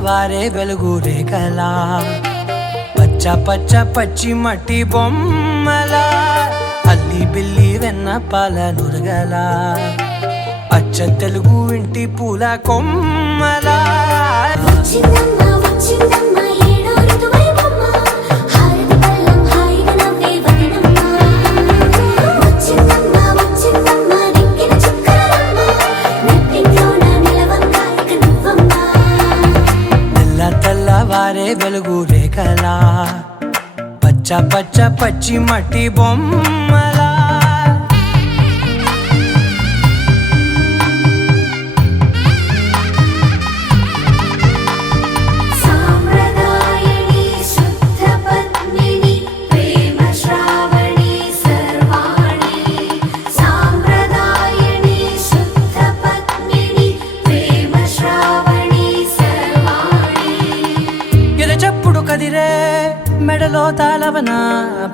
తెల్లవారే వెలుగు రేఖలా పచ్చ పచ్చ పచ్చి మట్టి బొమ్మలా అల్లి బిల్లి వెన్న పాల నురగలా అచ్చ తెలుగు ఇంటి పూల కొమ్మలా తెల్లవారే వెలుగు రేఖలా పచ్చ పచ్చ పచ్చి మట్టి బొమ్మలా చెప్పుడు కదిరే మెడలో తాళవన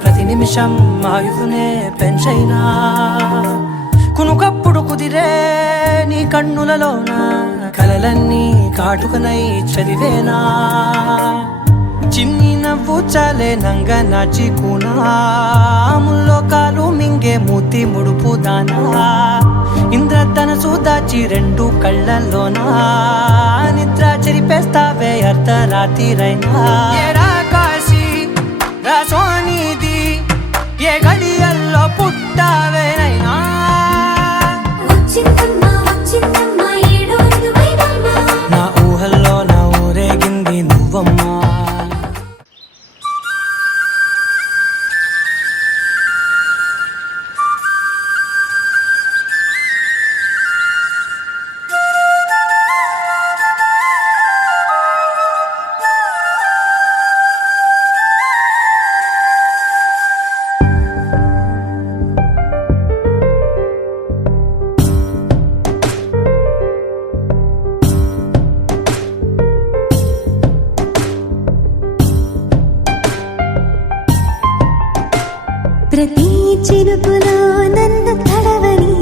ప్రతి నిమిషం ఆయుధునే పెంచైనా కునుకప్పుడు కుదిరే నీ కన్నులలోన కలలన్నీ కాటుకనై చదివేనా చిన్ని నవ్వు చాలే నంగ నాచి కూనాముల్లో కాలు మింగే మూతి ముడుపు దానా ఇంద్రధనసు దాచి రెండు కళ్ళల్లోనా నిద్ర చెరిపేస్తావే అర్ధరాత్రిరైనా ఏరా కాశీ రాసోనిది ఏ గడియల్లో పుట్టావేనైనా నా ఊహల్లో నా ఊరేగింది నువ్వమ్మా ప్రతి చినుకులో నన్ను తడవని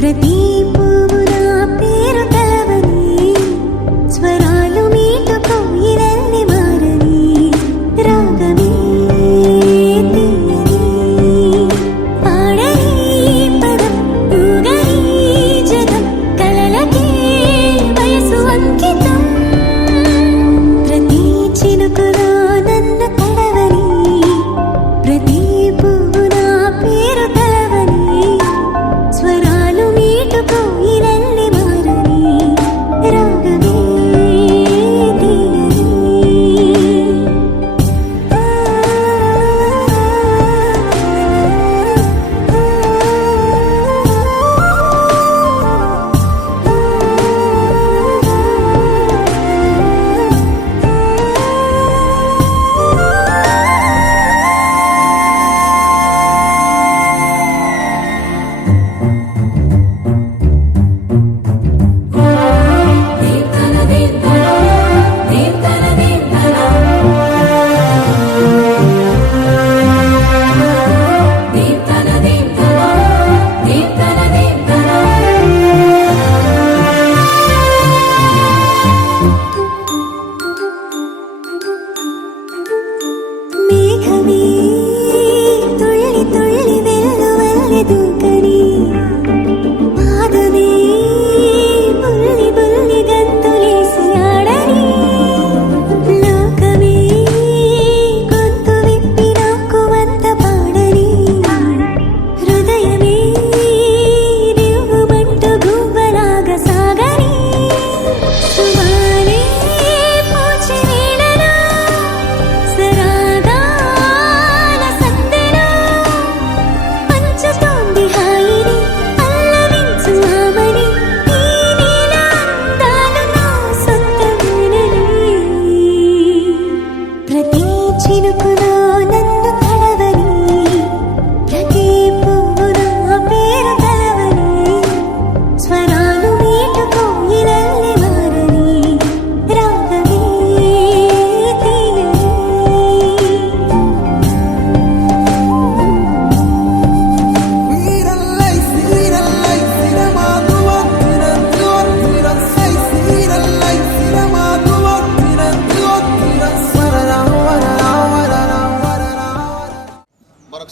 ప్రతి పువ్వున పేరు తలవని స్వరాలు మీటుకో ఇరల్లి మారని రాగమే తీయని పాడని పదం ఊగని జగం కలలకే వయసు అంకితం ప్రతి చినుకులో నన్ను తడవని ప్రతి పేరు తలవని స్వరాలు మీటుకో ఇరల్లి మారని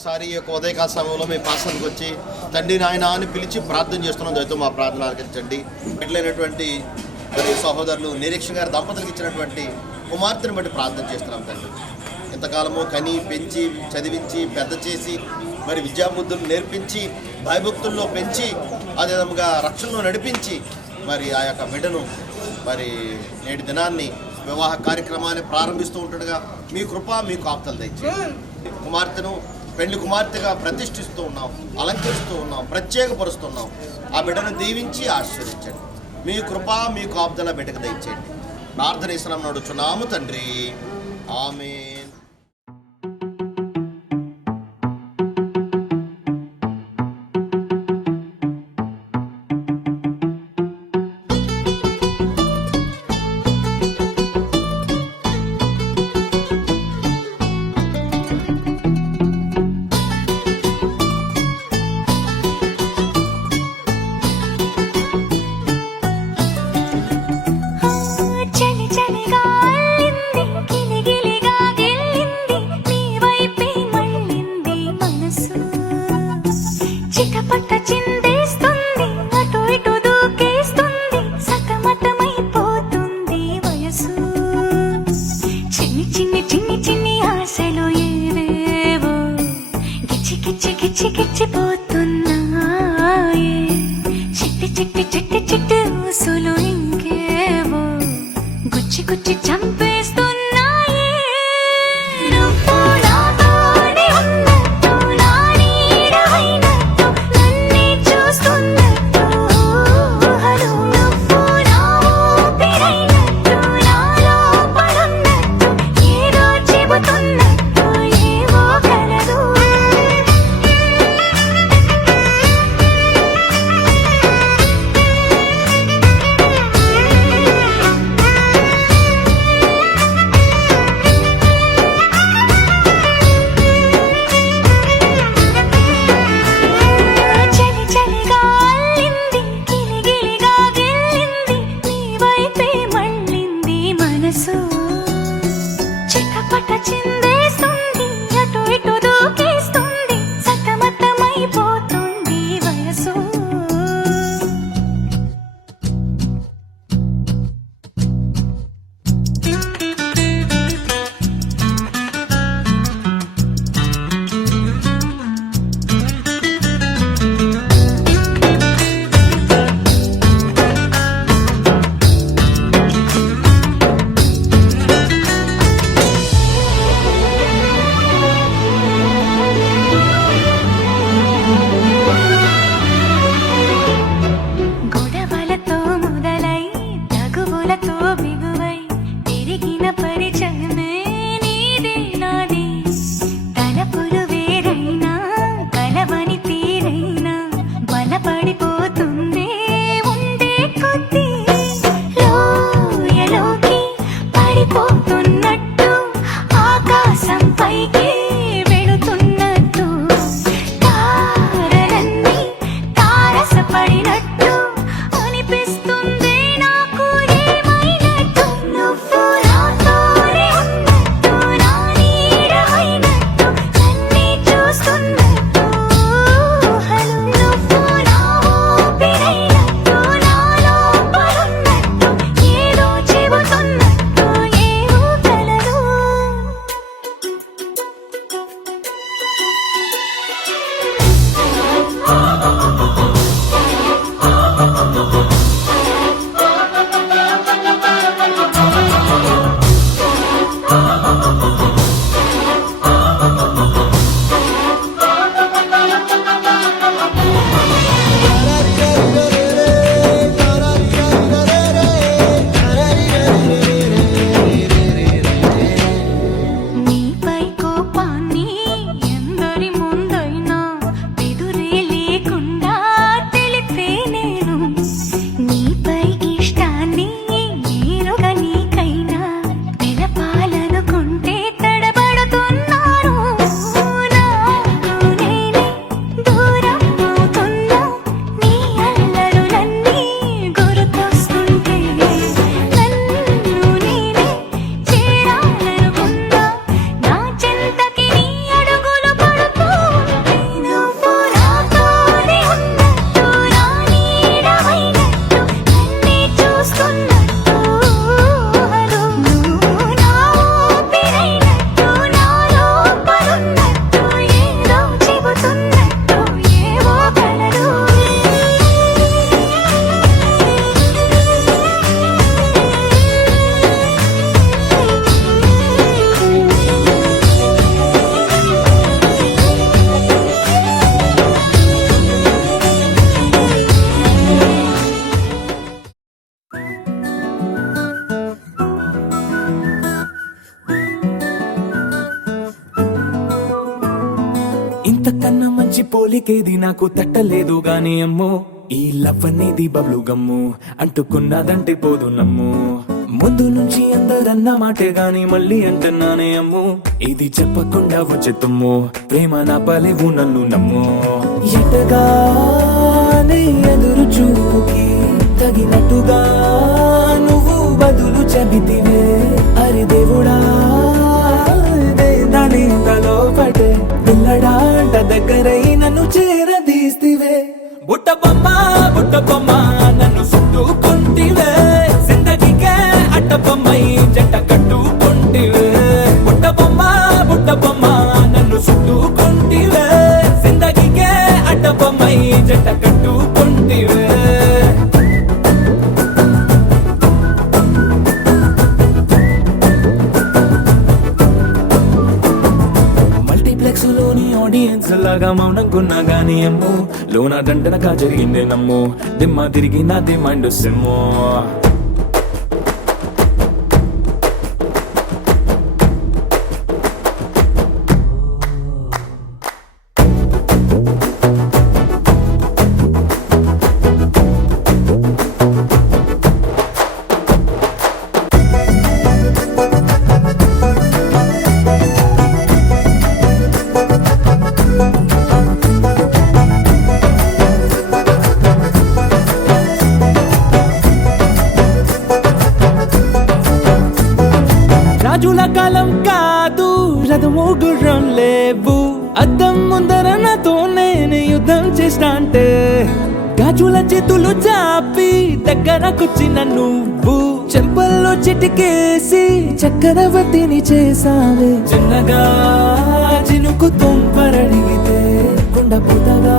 మరొకసారి ఈ యొక్క ఉదయకాల సమయంలో మీ పాసనకు వచ్చి తండ్రి నాయన అని పిలిచి ప్రార్థన చేస్తున్నాం. దయతో మా ప్రార్థన ఆలకించండి. బిడ్డలైనటువంటి మరి సహోదరులు నిరీక్షణ గారి దంపతులకు ఇచ్చినటువంటి కుమార్తెను బట్టి ప్రార్థన చేస్తున్నాం తండ్రి. ఎంతకాలమో కని పెంచి చదివించి పెద్ద చేసి మరి విద్యాబుద్ధులు నేర్పించి భయభక్తుల్లో పెంచి అదే విధంగా రక్షణలో నడిపించి మరి ఆ యొక్క బిడ్డను మరి నేటి దినాన్ని వివాహ కార్యక్రమాన్ని ప్రారంభిస్తూ ఉంటుండగా మీ కృప మీ కాపుతలు దయచేయండి. కుమార్తెను పెళ్లి కుమార్తెగా ప్రతిష్ఠిస్తూ ఉన్నాం, అలంకరిస్తూ ఉన్నాం, ప్రత్యేకపరుస్తున్నాం. ఆ బిడ్డను దీవించి ఆశీర్వదించండి. మీ కృప మీ కాపుదల బిడ్డకు దయచేయండి. ప్రార్థన ఇస్తున్నాం నడుచున్నాము తండ్రి, ఆమేన్. చలి చలిగా అల్లింది, గిలిగిలిగా గిల్లింది, నీ వైపే మళ్ళింది మనసు. చిటపట చిందేస్తుంది, అటు ఇటు దూకేస్తుంది, సతమతమైపోతుంది వయసు. చిన్ని చిన్ని చిన్ని చిన్ని ఆశలు ఏవేవో గిచ్చి గిచ్చి గిచ్చి గిచ్చిపోతున్నాయే. చిట్టి చిట్టి చిట్టి చిట్టి ఊసులు ఇంకేవో గుచ్చి గుచ్చి చంపేస్తున్నాయే. నువ్వు నాతోనే ఉన్నట్టు, నా నీడ అయినట్టు, నన్నే చూస్తున్నట్టు ఊహలు. నువ్వు నా ఊపిరైనట్టు, నాలో పడున్నట్టు, ఏదో చెబుతున్నట్టు ఏవో కలదు. ఇంతకన్నా మంచి పోలికేది నాకు తట్టలేదు గాని అమ్మో ఈ లవ్ అనేది బబ్లు గమ్ము అంటుకున్నదంటే పోదు నమ్ము ముందు నుంచి అందరన్న మాటే గాని మళ్ళీ అంటున్నానే అమ్ము ఇది చెప్పకుండా వచ్చే తుమ్ము ప్రేమ నా పలేవు నన్ను నమ్ము ఎటగానే ఎదురు చూకి తగినట్టుగా నువ్వు బదులు చెబితివే అరి దేవుడా దాని తలో పటే పిల్లడాంట దగ్గరై నన్ను చేరదీస్తివే బుట్ట బొమ్మ నన్ను చుట్టుకుంటివే జిందగీకే అట్టబొమ్మై జంట కట్టుకుంటివే బుట్ట బొమ్మ నన్ను చుట్టుకుంటివే జిందగీకే అట్టబొమ్మై జంట కట్టుకుంటివే మల్టీప్లెక్స్ లోని ఆడియన్స్ లాగా మౌనంకున్నా గానీ అమ్ము లోన దండనగా జరిగిందే నమ్ము దిమ్మ తిరిగి నాది మైండ్ సిమ్ము రాజుల కాలం కాదు రథము గుర్రం లేవు అద్దం ముందర నాతో నేను యుద్ధం చేస్తా అంటే గాజుల చేతులు చాపి దగ్గరకొచ్చిన నువ్వు చెంపల్లో చిటికేసి చక్రవర్తిని చేసావే చిన్నగా చినుకు తుంపరడిగితే కొండ పుటగా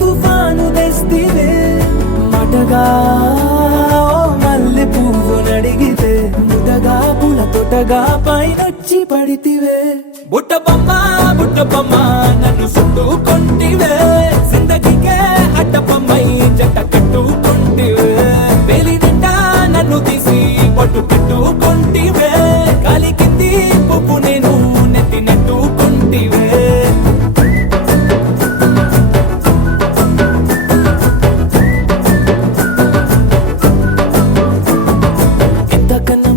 తుఫాను తెస్తివే మాటగా మల్లె పువ్వు నడిగితే ముదగా పుల తొటగా పైనొచ్చి పడితివే బుట్ట బొమ్మ నన్ను చుట్టుకుంటివే జిందగీకే అట్టబొమ్మై జంట కట్టుకుంటివే వేలి నిండా నన్ను తీసి పట్టు పెట్టుకుంటివే కాలి కింది పువ్వు నేను నెత్తినట్టుకుంటివే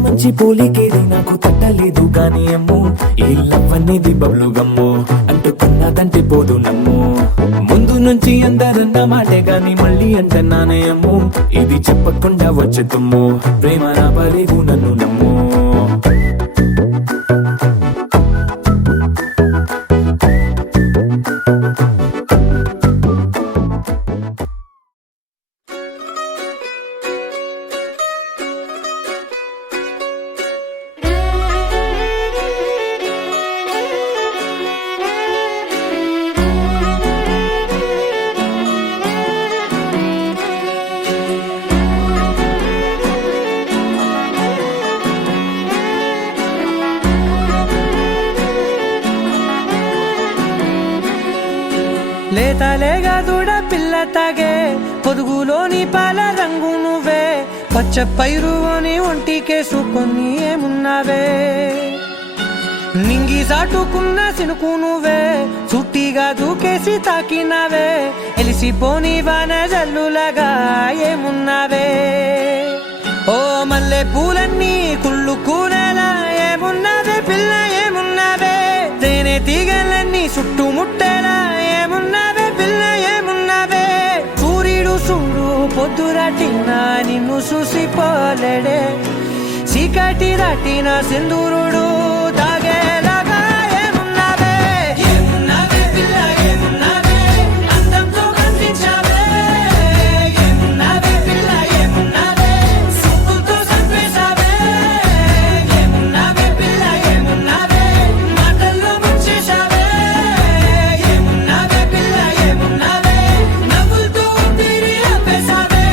మంచి పోలికేది నాకు తట్టలేదు కానీ అమ్ము ఈ లవ్ అనేది బబ్లు గమ్ము అంటుకున్నదంటే పోదు నమ్ము ముందు నుంచి అందరన్న మాటే గాని మళ్ళీ అంటున్నానే అమ్ము ఇది చెప్పకుండా వచ్చే తుమ్ము ప్రేమ నా పలేవు నన్ను నమ్ము లేతలేగా దూడ పిల్ల తాగే పొదుగులోని పాల రంగు నువ్వే పచ్చ పైరుని ఒంటికేసుకొని ఏమున్నావే నింగి సాటుకున్న సినుకు నువ్వే చుట్టిగా దూకేసి తాకినావే ఎలిసిపోని వాన జల్లులగా ఏమున్నావే ఓ మల్లె పూలన్నీ కుళ్ళు కూనేలా ఏమున్నావే పిల్ల ఏమున్నావే తేనె తీగలన్నీ చుట్టుముట్టేలా ఏమున్నావే పిల్ల ఏమున్నావే సూర్యుడు చూడు పొద్దురాటిన నిన్ను చూసిపోలేడే చీకటి దాటిన సింధూరుడు తాగేలాగా ఏమున్నావే ఏమున్నావే పిల్ల ఏమున్నావే అందంతో కనిపించావే ఏమున్నావే పిల్ల ఏమున్నావే సుక్కుతో చంపేశావే ఏమున్నావే పిల్ల ఏమున్నావే మాటల్లో ముంచేశావే ఏమున్నావే పిల్ల ఏమున్నావే నవ్వులతో ఊపిరి ఆపేశావే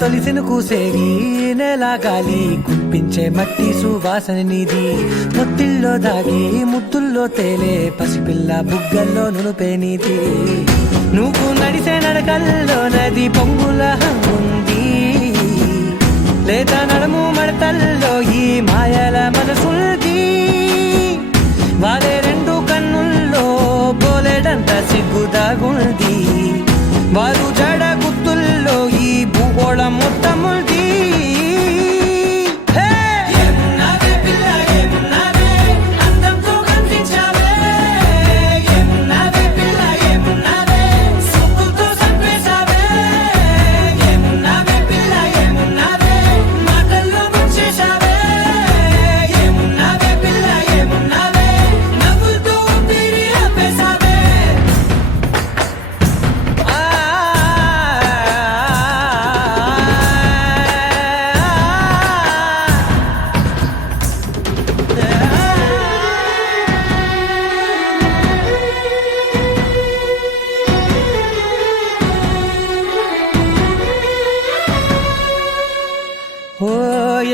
తొలిసిన కూసేరి నెల గాలి కుప్పించే మట్టి సువాసన నీది ముత్తిల్లో దాగి ముద్దుల్లో తేలే పసిపిల్ల బుగ్గల్లో నునుపే నీది నువ్వు నడిసే నడకల్లో నది పొంగుల హంగుంది లేదా నడుము మడతల్లో ఈ మాయల మనసుంది వారే రెండు కన్నుల్లో బోలెడంత సిగ్గుదాగుంది వారు జడ గుత్తుల్లో ఈ భూగోళం మొత్తముంది ఓ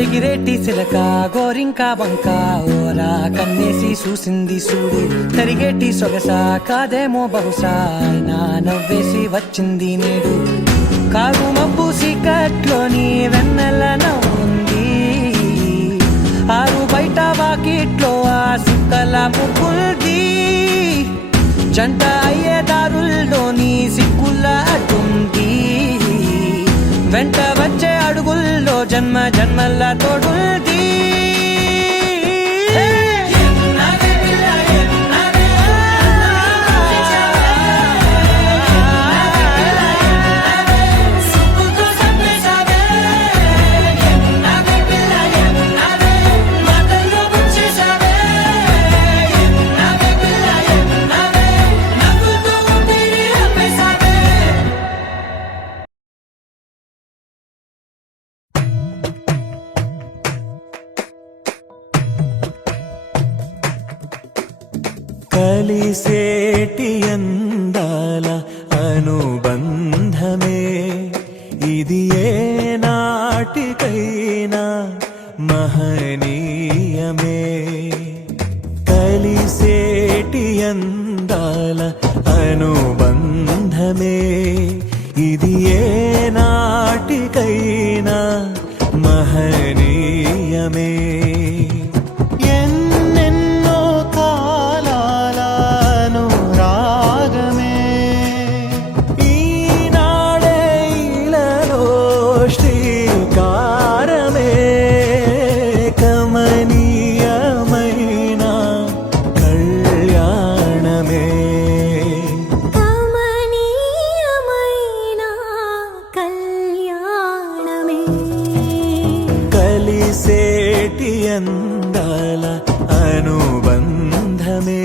ఎగిరేటి సిలక గోరింకా బంక ఓరా కన్నేసి చూసింది చూడు తరిగేటి సొగస కాదేమో బహుశా అయినా నవ్వేసి వచ్చింది నేడు కారు మబ్బు సీకట్లోని వెన్నెల నవ్వుంది ఆరు బయట వాకిట్లో ఆ సుక్కల ముగ్గుల్ది జంట అయ్యే దారుల్లోని సిగ్గుల అడ్డుంది వెంట వచ్చే అడుగుల్లో జన్మ జన్మల్ల తోడుంది కలిసేటి అందాల అనుబంధమే ఇది ఏ నాటికైనా మహనీయమే కలిసేటి అందాల అనుబంధమే ఇది ఏ నాటికైనా మహనీయమే కలిసేటి అందాల అనుబంధమే